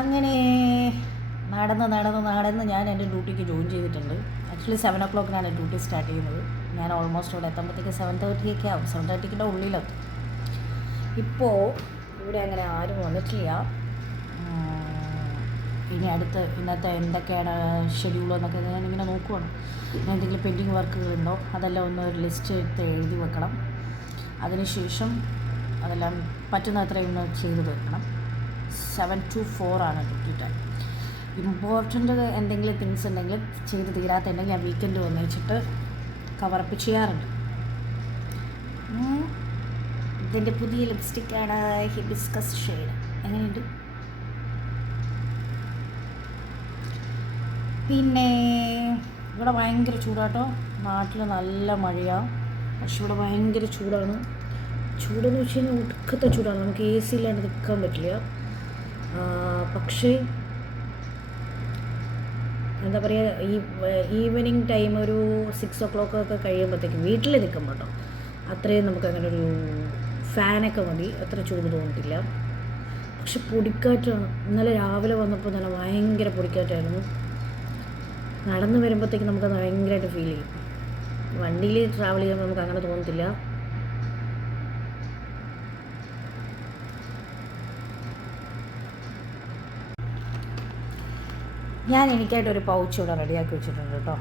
അങ്ങനെ നടന്ന് ഞാൻ എൻ്റെ ഡ്യൂട്ടിക്ക് ജോയിൻ ചെയ്തിട്ടുണ്ട്. ആക്ച്വലി 7 o'clock ഡ്യൂട്ടി സ്റ്റാർട്ട് ചെയ്യുന്നത്. ഞാൻ ഓൾമോസ്റ്റ് ഇവിടെ എത്തുമ്പോഴത്തേക്ക് 7:30 ആവും. 7:30 ഉള്ളിലെത്തും. ഇപ്പോൾ ഇവിടെ അങ്ങനെ ആരും വന്നിട്ടില്ല. ഇനി ഇന്നത്തെ എന്തൊക്കെയാണ് ഷെഡ്യൂൾ എന്നൊക്കെ ഞാനിങ്ങനെ നോക്കുവാണ്. എന്തെങ്കിലും പെൻഡിങ് വർക്കുകളുണ്ടോ അതെല്ലാം ഒന്ന് ഒരു ലിസ്റ്റ് എടുത്ത് എഴുതി വെക്കണം. അതിനുശേഷം അതെല്ലാം പറ്റുന്നത്രയും ചെയ്ത് വെക്കണം. 7 to 4 ഡ്യൂട്ടി ടൈം. ഇമ്പോർട്ടൻ്റ് എന്തെങ്കിലും തിങ്സ് ഉണ്ടെങ്കിൽ ചെയ്ത് തീരാത്തുണ്ടെങ്കിൽ ഞാൻ വീക്കെൻഡ് വന്ന് വെച്ചിട്ട് കവറപ്പ് ചെയ്യാറുണ്ട്. ഇതിൻ്റെ പുതിയ ലിപ്സ്റ്റിക്കാണ് ഹിബിസ്കസ് ഷെയ്ഡ്. എങ്ങനെയുണ്ട്? പിന്നെ ഇവിടെ ഭയങ്കര ചൂടാട്ടോ. നാട്ടിൽ നല്ല മഴയാണ്, പക്ഷെ ഇവിടെ ഭയങ്കര ചൂടാണ്. ചൂടെന്ന് വെച്ച് കഴിഞ്ഞാൽ ഒടുക്കത്തെ ചൂടാണ്. നമുക്ക് AC ഇല്ലാണ്ട് നിൽക്കാൻ പറ്റില്ല. പക്ഷേ എന്താ പറയുക, ഈവനിങ് ടൈം ഒരു 6 o'clock കഴിയുമ്പോഴത്തേക്കും വീട്ടിൽ നിൽക്കുമ്പോൾ കേട്ടോ അത്രയും നമുക്ക് അങ്ങനെ ഒരു ഫാനൊക്കെ മതി, അത്ര ചൂട് തോന്നത്തില്ല. പക്ഷെ പൊടിക്കാറ്റാണ്. ഇന്നലെ രാവിലെ വന്നപ്പോൾ തന്നെ ഭയങ്കര പൊടിക്കാറ്റായിരുന്നു. നടന്ന് വരുമ്പോഴത്തേക്കും നമുക്കത് ഭയങ്കരമായിട്ട് ഫീൽ ചെയ്യും. വണ്ടിയിൽ ട്രാവൽ ചെയ്യുമ്പോൾ നമുക്ക് അങ്ങനെ തോന്നത്തില്ല. ഞാൻ എനിക്കായിട്ടൊരു പൗച്ച് ഇവിടെ റെഡിയാക്കി വെച്ചിട്ടുണ്ട് കേട്ടോ.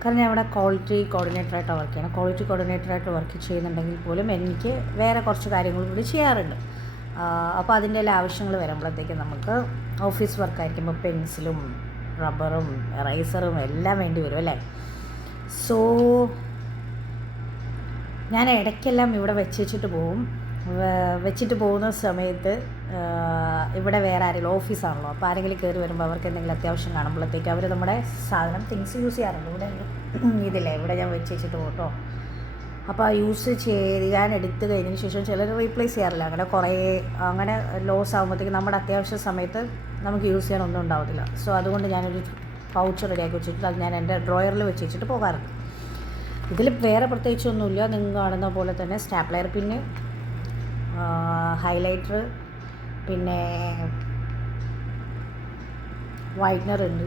കാരണം ഞാൻ ഇവിടെ ക്വാളിറ്റി കോർഡിനേറ്ററായിട്ട് വർക്ക് ചെയ്യണം. ക്വാളിറ്റി കോർഡിനേറ്ററായിട്ട് വർക്ക് ചെയ്യുന്നുണ്ടെങ്കിൽ പോലും എനിക്ക് വേറെ കുറച്ച് കാര്യങ്ങൾ കൂടി ചെയ്യാറുണ്ട്. അപ്പോൾ അതിൻ്റെ എല്ലാ ആവശ്യങ്ങൾ വരുമ്പോഴത്തേക്കും നമുക്ക് ഓഫീസ് വർക്കായിരിക്കുമ്പോൾ പെൻസിലും റബ്ബറും എറൈസറും എല്ലാം വേണ്ടി വരും അല്ലേ. സോ ഞാൻ ഇടയ്ക്കെല്ലാം ഇവിടെ വെച്ചിട്ട് പോകുന്ന സമയത്ത് ഇവിടെ വേറെ ആരെങ്കിലും ഓഫീസാണല്ലോ, അപ്പോൾ ആരെങ്കിലും കയറി വരുമ്പോൾ അവർക്ക് എന്തെങ്കിലും അത്യാവശ്യം കാണുമ്പോഴത്തേക്ക് അവർ നമ്മുടെ സാധനം തിങ്സ് യൂസ് ചെയ്യാറുണ്ട്. ഇവിടെ ഇതില്ലേ, ഇവിടെ ഞാൻ വെച്ചിട്ട് പോട്ടോ. അപ്പോൾ ആ യൂസ് ചെയ്യാൻ എടുത്തു കഴിഞ്ഞതിന് ശേഷം ചിലർ റീപ്ലേസ് ചെയ്യാറില്ല. അങ്ങനെ ലോസ് ആകുമ്പോഴത്തേക്ക് നമ്മുടെ അത്യാവശ്യ സമയത്ത് നമുക്ക് യൂസ് ചെയ്യാനൊന്നും ഉണ്ടാവത്തില്ല. സോ അതുകൊണ്ട് ഞാനൊരു പൗച്ച് റെഡിയാക്കി വെച്ചിട്ട് അത് ഞാൻ എൻ്റെ ഡ്രോയറിൽ വെച്ചിട്ട് പോകാറുണ്ട്. ഇതിൽ വേറെ പ്രത്യേകിച്ചൊന്നുമില്ല. നിങ്ങൾ കാണുന്ന പോലെ തന്നെ സ്റ്റാപ്ലയർ പിന്ന്, ഹൈലൈറ്റർ, പിന്നെ വൈറ്റ്നർ ഉണ്ട്.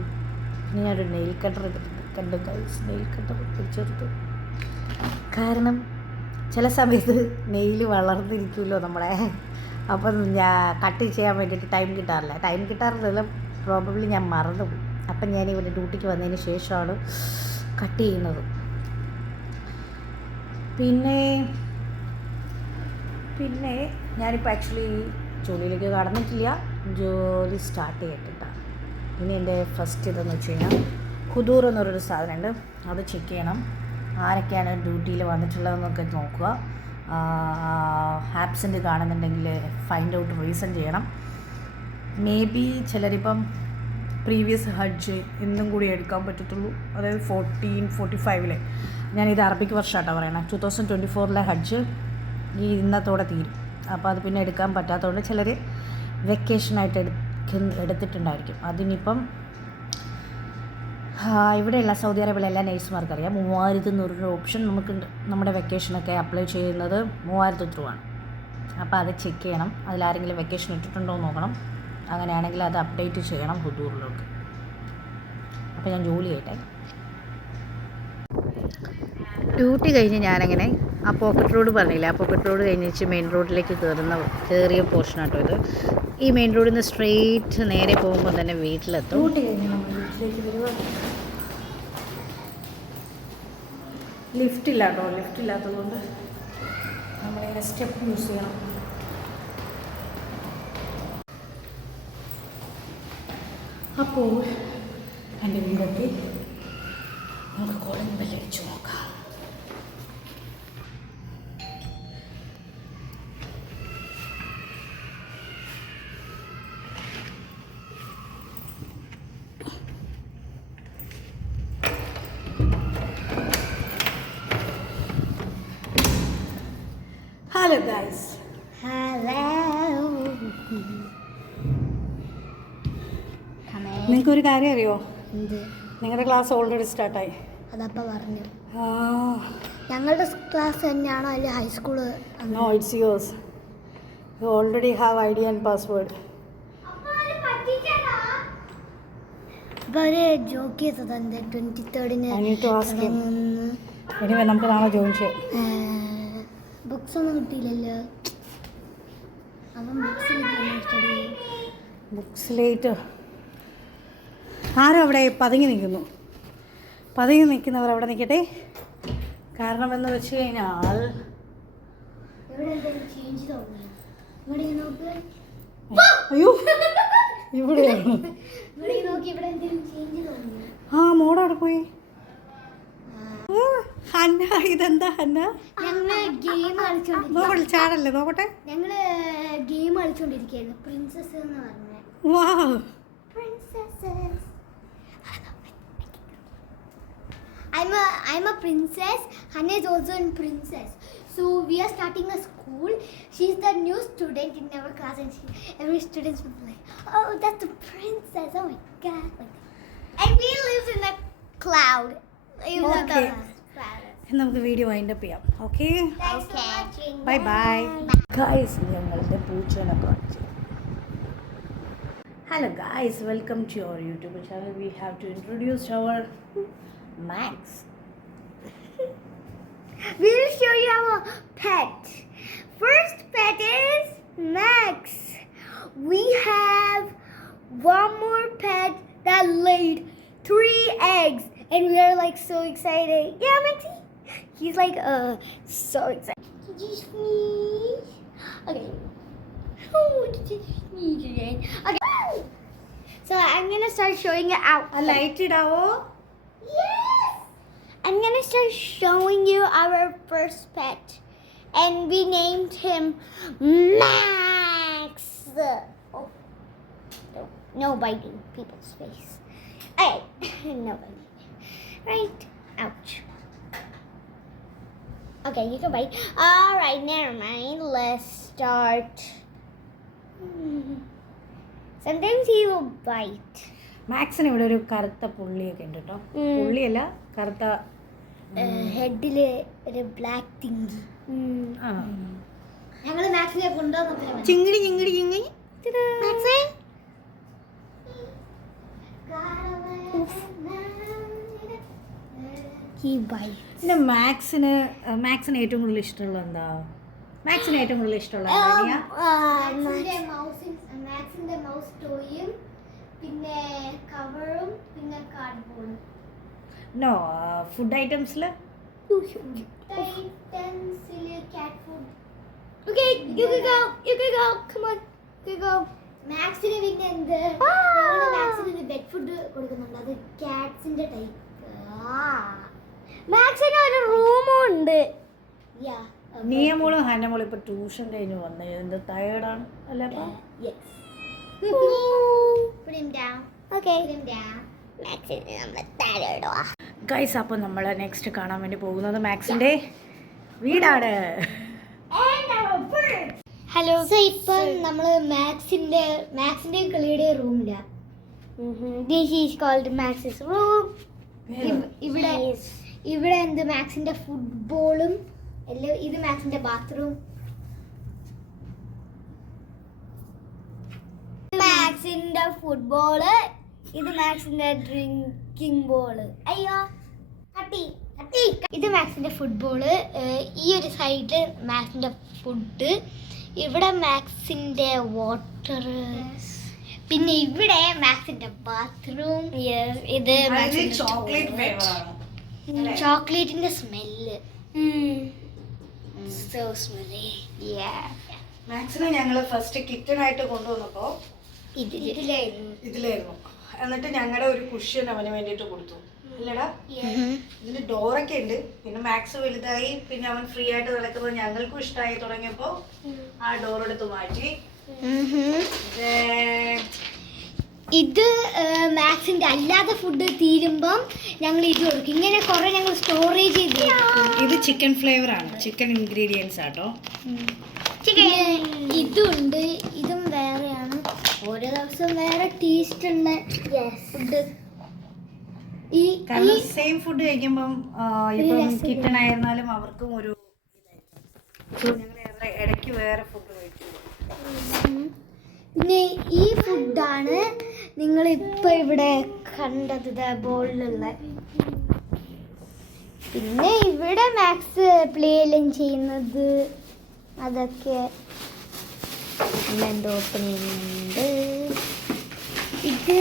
പിന്നെ ഞാനൊരു നെയിൽ കട്ടർ എടുത്തിട്ടുണ്ട്. നെയിൽ കട്ടർ പിടിച്ചെടുത്ത്, കാരണം ചില സമയത്ത് നെയിൽ വളർന്നിരിക്കുമല്ലോ നമ്മളെ. അപ്പം ഞാൻ കട്ട് ചെയ്യാൻ വേണ്ടിയിട്ട് ടൈം കിട്ടാറില്ല, പ്രോബബ്ലി ഞാൻ മറന്നു പോകും. അപ്പം ഞാൻ ഇവിടെ ഡ്യൂട്ടിക്ക് വന്നതിന് ശേഷമാണ് കട്ട് ചെയ്യുന്നത്. പിന്നെ ഞാനിപ്പോൾ ആക്ച്വലി ജോലിയിലേക്ക് കടന്നിട്ടില്ല, ജോലി സ്റ്റാർട്ട് ചെയ്തിട്ടാണ്. ഇനി എൻ്റെ ഫസ്റ്റ് ഇതെന്ന് വെച്ച് കഴിഞ്ഞാൽ ഹുദൂർ എന്നൊരു സാധനമുണ്ട്, അത് ചെക്ക് ചെയ്യണം. ആരൊക്കെയാണ് ഡ്യൂട്ടിയിൽ വന്നിട്ടുള്ളതെന്നൊക്കെ നോക്കുക. ആബ്സെൻ്റ് കാണുന്നുണ്ടെങ്കിൽ ഫൈൻഡ് ഔട്ട് റീസൺ ചെയ്യണം. മേ ബി ചിലരിപ്പം പ്രീവിയസ് ഹജ്ജ് ഇന്നും കൂടി എടുക്കാൻ പറ്റത്തുള്ളൂ, അതായത് 1445 ഞാനിത് അറബിക്ക് വർഷമായിട്ടാണ് പറയണത്. 2024 ഹജ്ജ് ഈ ഇന്നത്തോടെ തീരും. അപ്പോൾ അത് പിന്നെ എടുക്കാൻ പറ്റാത്തതുകൊണ്ട് ചിലർ വെക്കേഷനായിട്ട് എടുത്തിട്ടുണ്ടായിരിക്കും. അതിനിപ്പം ഇവിടെയുള്ള സൗദി അറേബ്യയിലെ എല്ലാ നേഴ്സുമാർക്കറിയാം 3000 ഓപ്ഷൻ നമുക്കുണ്ട്. നമ്മുടെ വെക്കേഷനൊക്കെ അപ്ലൈ ചെയ്യുന്നത് 3000 ത്രൂ ആണ്. അപ്പോൾ അത് ചെക്ക് ചെയ്യണം, അതിലാരെങ്കിലും വെക്കേഷൻ ഇട്ടിട്ടുണ്ടോ എന്ന് നോക്കണം. അങ്ങനെയാണെങ്കിൽ അത് അപ്ഡേറ്റ് ചെയ്യണം ഹുദൂറിലോട്ട്. അപ്പോൾ ഞാൻ ജോലി ചെയ്യട്ടെ. ഡ്യൂട്ടി കഴിഞ്ഞ് ഞാനങ്ങനെ ആ പോക്കറ്റ് റോഡ് പറഞ്ഞില്ല, ആ പോക്കറ്റ് റോഡ് കഴിഞ്ഞിട്ട് മെയിൻ റോഡിലേക്ക് കയറിയ പോർഷനാട്ടോ ഇത്. ഈ മെയിൻ റോഡിൽ നിന്ന് സ്ട്രെയിറ്റ് നേരെ പോകുമ്പോൾ തന്നെ വീട്ടിലെത്തും. ഡ്യൂട്ടി കഴിഞ്ഞ് നമ്മൾ വീട്ടിലേക്ക് വരുക. ലിഫ്റ്റ് ഇല്ലാത്തതുകൊണ്ട് നമ്മളിങ്ങനെ സ്റ്റെപ്പ് യൂസ് ചെയ്യണം. അപ്പോൾ എൻ്റെ വീടെത്തി, നമുക്ക് കോളിംഗ് ബെല്ല് അടിച്ചു നോക്കാം. Hello guys. നിങ്ങൾക്കൊരു കാര്യം അറിയോ? നിങ്ങളുടെ ക്ലാസ് ഓൾറെഡി സ്റ്റാർട്ടായി. അതപ്പോൾ പറഞ്ഞു. ഞങ്ങളുടെ ക്ലാസ് തന്നെയാണോ അല്ലെ high school? No, it's yours. You already have ID and password. അപ്പോൾ അവർ ജോക്ക് ചെയ്തത് എന്താ 23rd നമുക്ക് നാളെ ജോയിൻ ചെയ്യാം. ബുക്സ് ഒന്നും കിട്ടിയില്ലല്ലോ. അപ്പം ബുക്സിലേറ്റ് ആരും അവിടെ പതുങ്ങി നിൽക്കുന്നവർ അവിടെ നിൽക്കട്ടെ. കാരണം എന്ന് വെച്ച് കഴിഞ്ഞാൽ അയ്യോ ഇവിടെയാണ്. ആ മോഡ് അവിടെ പോയി. ഹന്ന, ഇതെന്താ ഹന്ന? ചാടല്ലേ, നോക്കട്ടെ. ഞങ്ങള് ഗെയിം കളിച്ചോണ്ടിരിക്കുകയായിരുന്നു. പ്രിൻസസ് എന്ന് പറഞ്ഞ. Wow. Princesses. I'm a princess. Hannah is also a princess. So we are starting a school. She's the new student in our class, and every student will be like, "Oh, that's a princess! Oh my god!" Like that. And we live in a cloud. Okay. നമുക്ക് video wind up ചെയ്യാം. Okay, bye bye guys. ഞങ്ങളുടെ പൂച്ചേനെ കാണിച്ചു. Hello guys, welcome to our YouTube channel. We have to introduce our Max. We will show you our pet. First pet is Max. We have one more pet that laid 3 eggs, and we are like so excited. Yeah, Maxie? He's like so excited. Did you sneeze? Okay. Oh, did you sneeze again? Okay. So I'm gonna start showing it out. A light it out. Yes. I'm gonna start showing you our first pet, and we named him Max. Oh, no biting people's face. Hey, no biting. Right. Ouch. Okay, you can bite. All right, never mind. Let's start. Sometimes he will bite. മാക്സിന് ഇവിടെ ഒരു കറുത്ത പുള്ളിയൊക്കെ ഉണ്ട് കേട്ടോ. പുള്ളിയല്ല, കറുത്ത ഹെഡില് ഒരു black തിങ്കി. ഞങ്ങൾ മാക്സിനെ കൊണ്ടുവന്നു. ചിങ്ങിടി ചിങ്ങിടി ചിങ്ങി. He bites. പിന്നെ മാക്സിന് ഏറ്റവും കൂടുതൽ ഇഷ്ടമുള്ള എന്താ? മാക്സിന് ഏറ്റവും കൂടുതൽ ഇഷ്ടമുള്ള ഐഡിയ മാക്സിന്റെ മൗസ് ടോയും പിന്നെ കവറും പിന്നെ കാർഡ്ബോർഡും. നോ ഫുഡ് ഐറ്റംസിൽ cat food. Okay, you can go. You can go. Come on. You can go. മാക്സിന് പിന്നെ എന്ത് മാക്സിന് ബെഡ് ഫുഡ് കൊടുക്കുന്നുണ്ട്. അത് കാറ്റ്സിന്റെ ടൈപ്പ്. മാക്സിന് ഒരു റൂമും ഉണ്ട്. നിയമോളും ഹന്നമോളും ഇപ്പൊ ട്യൂഷൻ കഴിഞ്ഞ് വന്ന് എന്ത് ടയേർഡാണ് അല്ലേ? ഗൈസ്, അപ്പോൾ നമ്മൾ നെക്സ്റ്റ് കാണാൻ വേണ്ടി പോകുന്നത് മാക്സിന്റെ വീടാണ്. ഹലോ. സോ ഇപ്പം നമ്മള് മാക്സിന്റെ കളിയുടെ റൂമില്ല. This is called Max's room. ഇവിടെ എന്ത് മാക്സിന്റെ ഫുട്ബോളും എല്ലാം. ഇത് മാക്സിന്റെ ബാത്റൂം. മാക്സിന്റെ ഫുട്ബോള്. ഇത് മാക്സിന്റെ ഡ്രിങ്കിങ് ബോള്. അയ്യോ കട്ടി. ഇത് മാക്സിന്റെ ഫുട്ബോള്. ഈ ഒരു സൈഡ് മാക്സിന്റെ ഫുഡ്. ഇവിടെ മാക്സിന്റെ വാട്ടർ. പിന്നെ ഇവിടെ മാക്സിന്റെ ബാത്റൂം. ഇത് ചോക്ലേറ്റിന്റെ സ്മെല്ല്. So smelly. മാക്സിനെ ഞങ്ങൾ ഫസ്റ്റ് കിച്ചൺ ആയിട്ട് കൊണ്ടുവന്നപ്പോ ഇതിലായിരുന്നു. എന്നിട്ട് ഞങ്ങളുടെ ഒരു കുഷ്യൻ അവന് വേണ്ടിയിട്ട് കൊടുത്തു അല്ലടാ. ഇതിന് ഡോറൊക്കെ ഉണ്ട്. പിന്നെ മാക്സ് വലുതായി, പിന്നെ അവൻ ഫ്രീ ആയിട്ട് നടക്കുന്നത് ഞങ്ങൾക്കും ഇഷ്ടമായി തുടങ്ങിയപ്പോ ആ ഡോർ എടുത്ത് മാറ്റി. ഇത് മാക്സിന്റെ അല്ലാതെ ഫുഡ് തീരുമ്പം ഞങ്ങൾ ഇത് കൊടുക്കും. ഇങ്ങനെ കുറെ ഞങ്ങൾ സ്റ്റോറേജ് ചെയ്ത്. ഇത് ചിക്കൻ ഫ്ലേവർ ആണ്, ചിക്കൻ ഇൻഗ്രീഡിയൻസ് ആട്ടോ. ഇതുണ്ട്. ഇതും വേറെയാണ്. ഓരോ ദിവസം വേറെ ടേസ്റ്റ് ഉണ്ട് ഫുഡ്. കാരണം സെയിം ഫുഡ് കഴിക്കുമ്പം ഇപ്പം കിട്ടൺ ആയിരുന്നാലും അവർക്കും ഒരു ഞങ്ങൾ ഇടയ്ക്ക് വേറെ ഫുഡ് കഴിക്കും. പിന്നെ ഈ ഫുഡാണ് നിങ്ങൾ ഇപ്പൊ ഇവിടെ കണ്ടത് ബോളിലുള്ള. പിന്നെ ഇവിടെ മാക്സ് പ്ലേ എല്ലാം ചെയ്യുന്നത് അതൊക്കെ എല്ലാം ഓപ്പൺ ചെയ്യുന്നുണ്ട്. ഇത്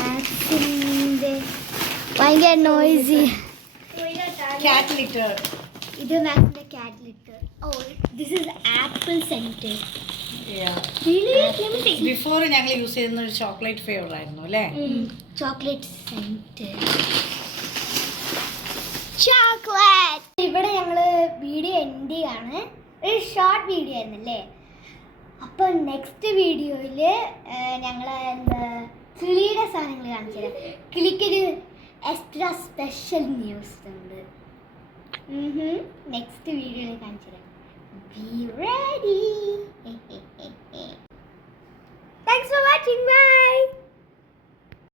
മാക്സിന്റെ ഭയങ്കര നോയ്സി കാറ്റ് ലിറ്റർ. ഇത് മാക്സിന്റെ cat litter. Oh, this is apple centre. Before ഞങ്ങൾ യൂസ് ചെയ്യുന്ന ഒരു ചോക്ലേറ്റ് ഫ്ലേവർ ആയിരുന്നു അല്ലേ? Chocolate centre. ചോക്ലേറ്റ്. ഇവിടെ ഞങ്ങള് വീഡിയോ എൻഡ് ചെയ്യാണ്. ഒരു ഷോർട്ട് വീഡിയോ ആയിരുന്നല്ലേ. അപ്പോൾ നെക്സ്റ്റ് വീഡിയോയിൽ ഞങ്ങൾ എന്താ കിളിയുടെ സാധനങ്ങൾ കാണിച്ചു തരാം. കിളിക്കൊരു എക്സ്ട്രാ സ്പെഷ്യൽ ന്യൂസ് ഉണ്ട്. നെക്സ്റ്റ് വീഡിയോയിൽ കാണിച്ചു തരാം. Be ready. Thanks for watching. Bye.